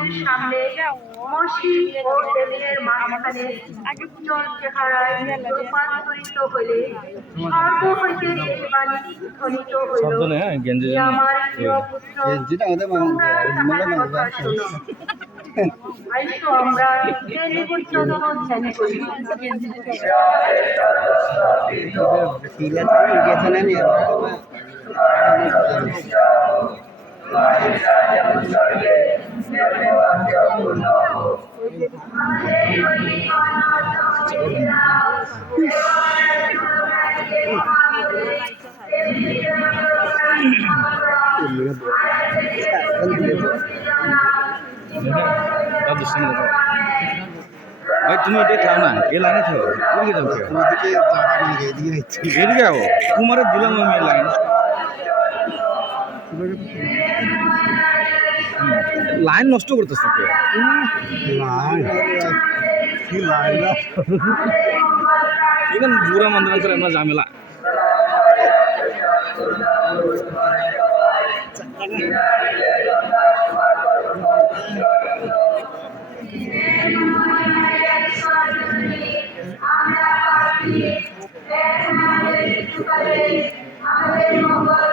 মন্দির সামনে মসজিদ ও টেবিলের মাঝখানে উজ্জ্বল চেহারায় রূপান্তরিত হইলে স্বর্গ হইতে এই বাণী ধ্বনিত হইল, আমার প্রিয় পুত্র তোমরা তাহার কথা শোনো। আইসো আমরা পর্যন্ত ধ্যান করি। ভাই তুমি এটা খাও না, এ লাইনে থাকো, এদিকে যাও কেউ এদিকে যাও, তোমারে দিলাম আমি এ লাইন লাইন নষ্ট করতেছে কে এখানে বুড়া মন্দির করে আমরা ঝামেলা আমাদের